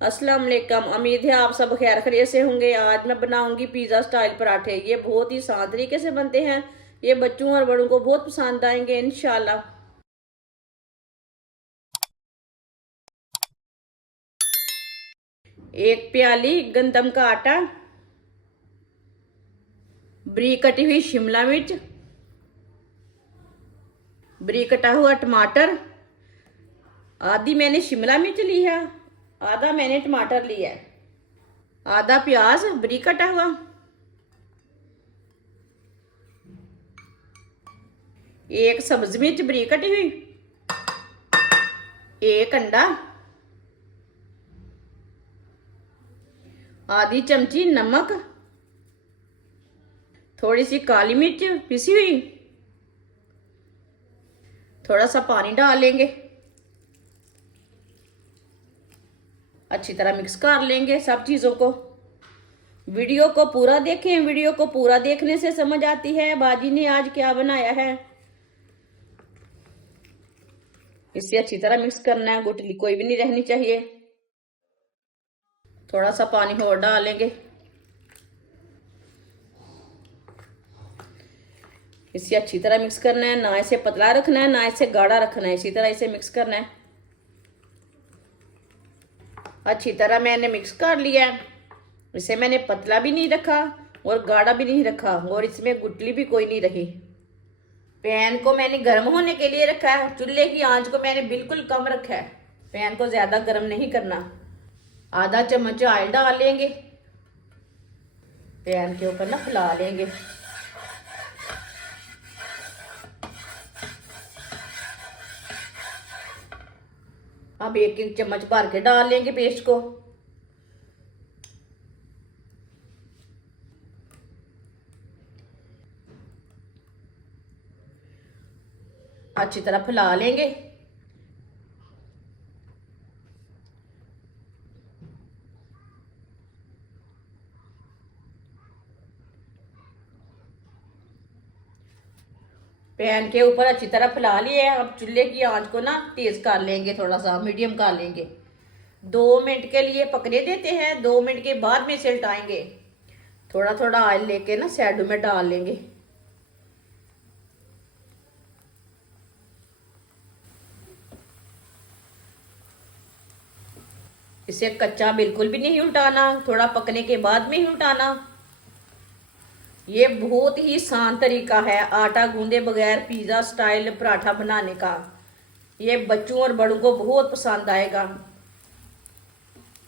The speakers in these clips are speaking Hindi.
अस्सलाम वालेकुम। उम्मीद है आप सब खैर खैरियत से होंगे। आज मैं बनाऊंगी पिज़्ज़ा स्टाइल पराठे। ये बहुत ही आसान तरीके से बनते हैं। ये बच्चों और बड़ों को बहुत पसंद आएंगे इंशाल्लाह। एक प्याली गंदम का आटा, बरीक कटी हुई शिमला मिर्च, बरीक कटा हुआ टमाटर, आधी मैंने शिमला मिर्च ली है, आधा मैंने टमाटर लिया है, आधा प्याज बरीक कटा हुआ, एक सब्ज मिर्च बरीक कटी हुई, एक अंडा, आधी चमची नमक, थोड़ी सी काली मिर्च पिसी हुई, थोड़ा सा पानी डाल लेंगे, अच्छी तरह मिक्स कर लेंगे सब चीज़ों को। वीडियो को पूरा देखें, वीडियो को पूरा देखने से समझ आती है बाजी ने आज क्या बनाया है। इसे अच्छी तरह मिक्स करना है, गुठली कोई भी नहीं रहनी चाहिए। थोड़ा सा पानी और डालेंगे, इसे अच्छी तरह मिक्स करना है। ना इसे पतला रखना है ना इसे गाढ़ा रखना है, इसी तरह इसे मिक्स करना है। अच्छी तरह मैंने मिक्स कर लिया है। इसे मैंने पतला भी नहीं रखा और गाढ़ा भी नहीं रखा और इसमें गुठली भी कोई नहीं रही। पैन को मैंने गर्म होने के लिए रखा है। चूल्हे की आंच को मैंने बिल्कुल कम रखा है, पैन को ज्यादा गर्म नहीं करना। आधा चम्मच ऑयल डाल लेंगे, पैन के ऊपर ना फैला लेंगे। अब एक एक चम्मच भर के डाल लेंगे पेस्ट को। अच्छी तरह फैला लेंगे। पैन के ऊपर अच्छी तरह फैला लिया है। अब चूल्हे की आंच को ना तेज कर लेंगे, थोड़ा सा मीडियम कर लेंगे। 2 मिनट के लिए पकने देते हैं। 2 मिनट के बाद में इसे उल्टाएंगे। थोड़ा थोड़ा ऑयल लेके ना साइडों में डाल लेंगे। इसे कच्चा बिल्कुल भी नहीं उल्टाना, थोड़ा पकने के बाद में ही उल्टाना। ये बहुत ही आसान तरीका है आटा गूंदे बगैर पिज़्ज़ा स्टाइल पराठा बनाने का। ये बच्चों और बड़ों को बहुत पसंद आएगा।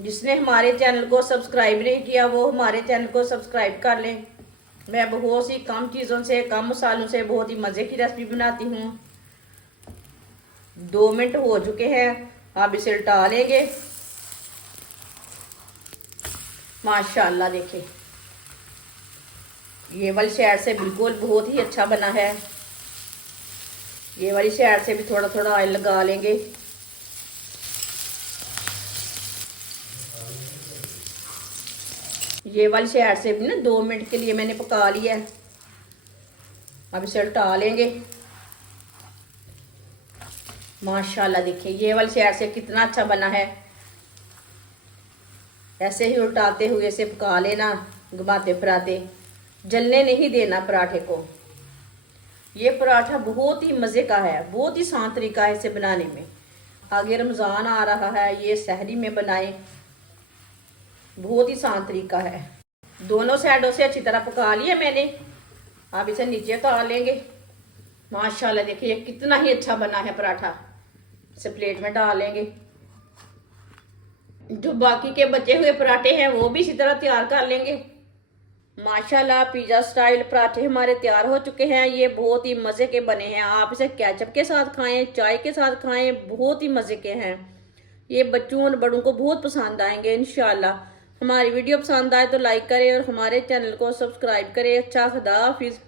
जिसने हमारे चैनल को सब्सक्राइब नहीं किया वो हमारे चैनल को सब्सक्राइब कर लें। मैं बहुत सी कम चीज़ों से, कम मसालों से बहुत ही मज़े की रेसिपी बनाती हूँ। 2 मिनट हो चुके हैं, अब इसे उल्टा लेंगे। माशाल्लाह देखिए, ये वाली साइड से बिल्कुल बहुत ही अच्छा बना है। ये वाली साइड से भी थोड़ा थोड़ा ऑयल लगा लेंगे। ये वाली साइड से भी ना 2 मिनट के लिए मैंने पका लिया है। अब इसे उल्टा लेंगे। माशाल्लाह देखिए, ये वाली साइड से कितना अच्छा बना है। ऐसे ही उल्टाते हुए इसे पका लेना, घुमाते फिराते। जलने नहीं देना पराठे को। ये पराठा बहुत ही मज़े का है, बहुत ही आसान तरीका है इसे बनाने में। आगे रमज़ान आ रहा है, ये सहरी में बनाएं, बहुत ही आसान तरीका है। दोनों साइडों से अच्छी तरह पका लिया मैंने। अब इसे नीचे उतार लेंगे। माशाल्लाह देखिए कितना ही अच्छा बना है पराठा। इसे प्लेट में डाल लेंगे। जो बाकी के बचे हुए पराठे हैं वो भी इसी तरह तैयार कर लेंगे। माशाल्लाह पिज़्ज़ा स्टाइल पराठे हमारे तैयार हो चुके हैं। ये बहुत ही मज़े के बने हैं। आप इसे केचप के साथ खाएं, चाय के साथ खाएं, बहुत ही मज़े के हैं। ये बच्चों और बड़ों को बहुत पसंद आएंगे इंशाल्लाह। हमारी वीडियो पसंद आए तो लाइक करें और हमारे चैनल को सब्सक्राइब करें। अच्छा, खुदा हाफिज़।